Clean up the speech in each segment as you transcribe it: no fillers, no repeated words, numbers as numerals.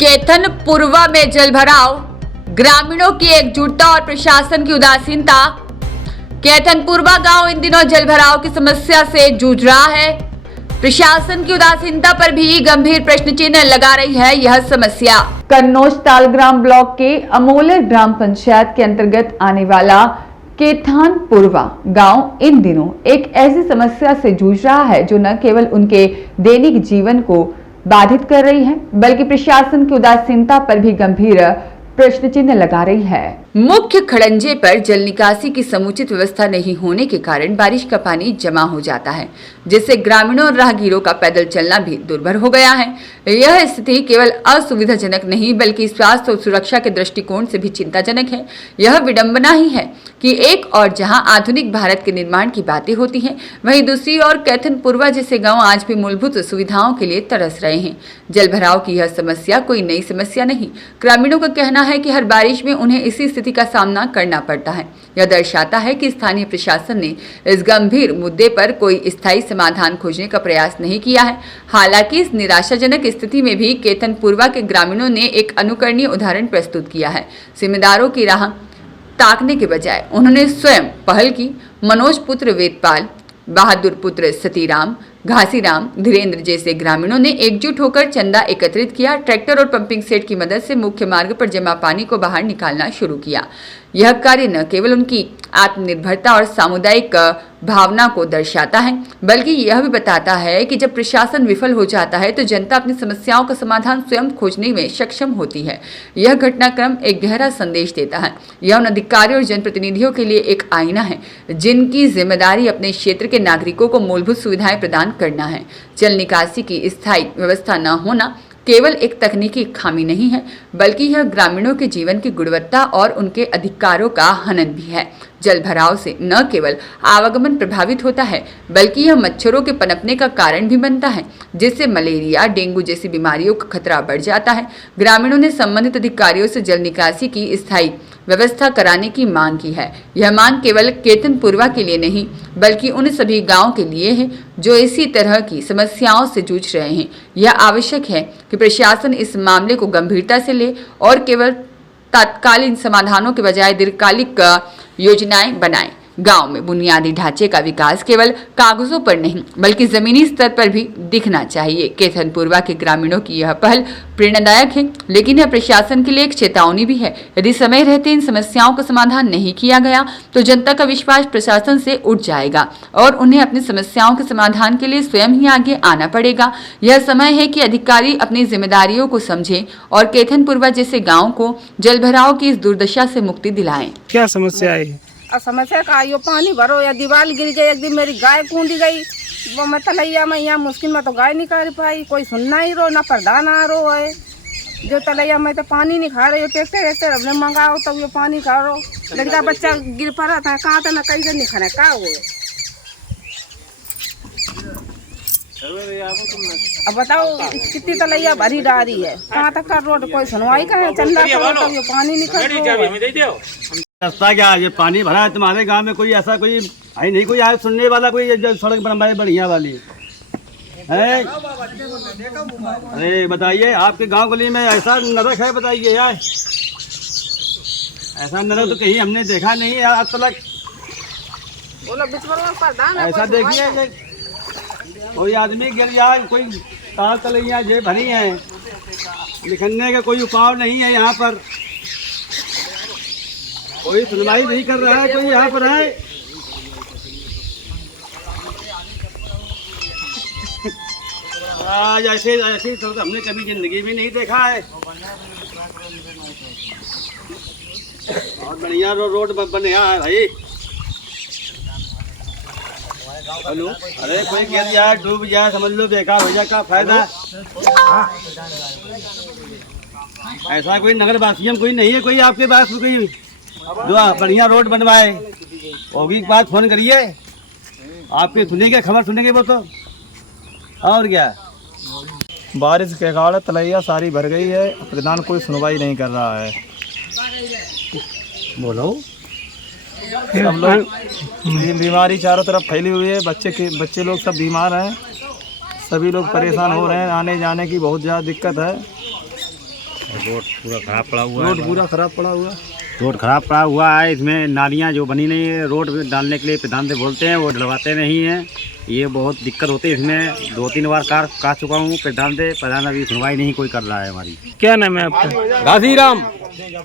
केथन पूर्वा में जलभराव, ग्रामीणों की एकजुटता और प्रशासन की उदासीनता। केथन पूर्वा गांव इन दिनों जलभराव की समस्या से जूझ रहा है। प्रशासन की उदासीनता पर भी गंभीर प्रश्न चिन्ह लगा रही है यह समस्या। कन्नौज तालग्राम ब्लॉक के अमोलर ग्राम पंचायत के अंतर्गत आने वाला केथन पूर्वा गांव इन दिनों एक ऐसी समस्या से जूझ रहा है जो न केवल उनके दैनिक जीवन को बाधित कर रही है बल्कि प्रशासन की उदासीनता पर भी गंभीर प्रश्न चिन्ह लगा रही है। मुख्य खड़ंजे पर जल निकासी की समुचित व्यवस्था नहीं होने के कारण बारिश का पानी जमा हो जाता है, जिससे ग्रामीणों और राहगीरों का पैदल चलना भी दुर्भर हो गया है। यह स्थिति केवल असुविधाजनक नहीं बल्कि स्वास्थ्य और सुरक्षा के दृष्टिकोण से भी चिंताजनक है। यह विडंबना ही है कि एक और जहां आधुनिक भारत के निर्माण की बातें होती हैं, वहीं दूसरी ओर केथन पूर्वा जैसे गाँव आज भी मूलभूत सुविधाओं के लिए तरस रहे हैं। जलभराव की यह समस्या कोई नई समस्या नहीं। ग्रामीणों का कहना है कि हर बारिश में उन्हें इसी स्थिति का सामना करना पड़ता है। यह दर्शाता है कि स्थानीय प्रशासन ने इस गंभीर मुद्दे पर कोई स्थायी समाधान खोजने का प्रयास नहीं किया है। हालांकि इस निराशाजनक स्थिति में भी केथन पूर्वा के ग्रामीणों ने एक अनुकरणीय उदाहरण प्रस्तुत किया है। जिम्मेदारों की राह ताकने के बजाय उन्होंने स्वयं पहल की। मनोज पुत्र वेदपाल, बहादुर पुत्र सतीराम, घासीराम, धीरेन्द्र जैसे ग्रामीणों ने एकजुट होकर चंदा एकत्रित किया। ट्रैक्टर और पंपिंग सेट की मदद से मुख्य मार्ग पर जमा पानी को बाहर निकालना शुरू किया। यह कार्य न केवल उनकी आत्मनिर्भरता और सामुदायिक भावना को दर्शाता है बल्कि यह भी बताता है कि जब प्रशासन विफल हो जाता है तो जनता अपनी समस्याओं का समाधान स्वयं खोजने में सक्षम होती है। यह घटनाक्रम एक गहरा संदेश देता है। यह उन अधिकारियों और जनप्रतिनिधियों के लिए एक आईना है जिनकी जिम्मेदारी अपने क्षेत्र के नागरिकों को मूलभूत सुविधाएं प्रदान करना है। जल निकासी की स्थायी व्यवस्था न होना केवल एक तकनीकी खामी नहीं है बल्कि यह ग्रामीणों के जीवन की गुणवत्ता और उनके अधिकारों का हनन भी है। जल भराव से न केवल आवागमन प्रभावित होता है बल्कि यह मच्छरों के पनपने का कारण भी बनता है, जिससे मलेरिया, डेंगू जैसी बीमारियों का खतरा बढ़ जाता है। ग्रामीणों ने संबंधित अधिकारियों से जल निकासी की स्थायी व्यवस्था कराने की मांग की है। यह मांग केवल केथन पूर्वा के लिए नहीं बल्कि उन सभी गांवों के लिए है जो इसी तरह की समस्याओं से जूझ रहे हैं। यह आवश्यक है कि प्रशासन इस मामले को गंभीरता से ले और केवल तात्कालिक समाधानों के बजाय दीर्घकालिक योजनाएं बनाएं। गांव में बुनियादी ढांचे का विकास केवल कागजों पर नहीं बल्कि जमीनी स्तर पर भी दिखना चाहिए। केथन पूर्वा के ग्रामीणों की यह पहल प्रेरणादायक है, लेकिन यह प्रशासन के लिए एक चेतावनी भी है। यदि समय रहते इन समस्याओं का समाधान नहीं किया गया तो जनता का विश्वास प्रशासन से उठ जाएगा और उन्हें अपनी समस्याओं के समाधान के लिए स्वयं ही आगे आना पड़ेगा। यह समय है कि अधिकारी अपनी जिम्मेदारियों को समझें और केथन पूर्वा जैसे गाँव को जलभराव की इस दुर्दशा से मुक्ति दिलाएं। क्या समस्या है? समस्या का यो पानी भरो या दीवार गिर गई, एक दिन मेरी गाय कूदी गई, वो मैं तलैया में यहाँ मुश्किल में तो गाय नहीं कर पाई, कोई सुनना ही रो ना प्रधान आ रो है। जो तलैया में तो पानी नहीं खा रहे हो, ट्रैक्टर हमने मंगाओ तब ये पानी खा रो, लगता बच्चा गिर पड़ा था कहाँ था ना कहीं से नहीं खाना का हुए। अब बताओ कितनी तलैया भरी डारी है, कहाँ तक का रोड कोई सुनवाई का है, चंदा करो तब ये पानी निकल। रास्ता क्या ये पानी भरा है तुम्हारे गांव में? कोई ऐसा कोई है नहीं, कोई आए सुनने वाला, कोई जो सड़क बनवाए बढ़िया वाली है? अरे बताइए आपके गांव गली में ऐसा नरक है? बताइए यार, ऐसा नरक तो कहीं हमने देखा नहीं है आज तक। ऐसा देखिए कोई आदमी गिर जाए, कोई तार तलैया जे भरी है, निकलने का कोई उपाय नहीं है यहाँ पर, कोई सुनवाई नहीं कर रहा है कोई यहाँ पर है। आज ऐसे ऐसे तो हमने कभी जिंदगी में नहीं देखा है। और बढ़िया रोड बने है भाई। हेलो, अरे कोई गिर जाए डूब जाए समझ लो बेकार हो जाए, का फायदा? ऐसा कोई नगर वासियों कोई नहीं है, कोई आपके पास कोई जो बढ़िया रोड बनवाए होगी बात फोन करिए, आपकी सुनेंगे, खबर सुनेंगे वो तो। और क्या, बारिश के कारण तलैया सारी भर गई है, प्रधान कोई सुनवाई नहीं कर रहा है। बोलो। सब लोग बीमारी चारों तरफ फैली हुई है, बच्चे लोग सब बीमार हैं, सभी लोग परेशान हो रहे हैं, आने जाने की बहुत ज़्यादा दिक्कत है। रोड पूरा खराब पड़ा हुआ है। रोड पूरा खराब पड़ा हुआ। रोड खराब पड़ा हुआ है, इसमें नालियाँ जो बनी नहीं है, रोड डालने के लिए प्रधान से बोलते हैं, वो डलवाते नहीं हैं। ये बहुत दिक्कत होती है इसमें। 2-3 बार कह चुका हूँ प्रधान से, प्रधान अभी सुनवाई नहीं कोई कर रहा है हमारी। क्या नाम है आपका? गाजीराम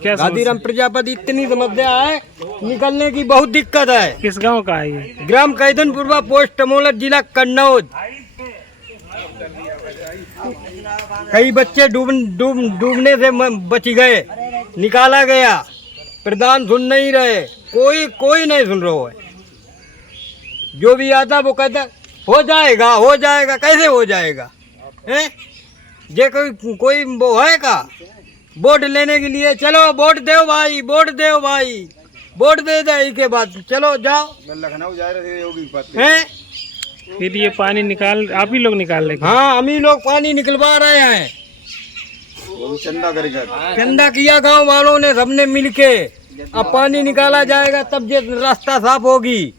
क्या गाजीराम प्रजापति। इतनी समस्या है, निकलने की बहुत दिक्कत है। किस गांव का है ये? ग्राम कैदनपुरवा, पोस्ट टमोलर, जिला कन्नौज। कई बच्चे डूबने से बच गए, निकाला गया। प्रधान सुन नहीं रहे, कोई नहीं सुन रहा है। जो भी आता वो कहता हो जाएगा। कैसे हो जाएगा? हैं? ये कोई वो है का? वोट लेने के लिए चलो वोट दो भाई, वोट दे दे के बाद चलो जाओ। लखनऊ जा रहे थे हैं? फिर ये पानी निकाल आप ही लोग निकाल लेंगे? हाँ, हम ही लोग पानी निकलवा रहे हैं। वो भी चंदा करके। चंदा किया गांव वालों ने, सबने मिलके। अब पानी निकाला जाएगा तब ये रास्ता साफ होगी।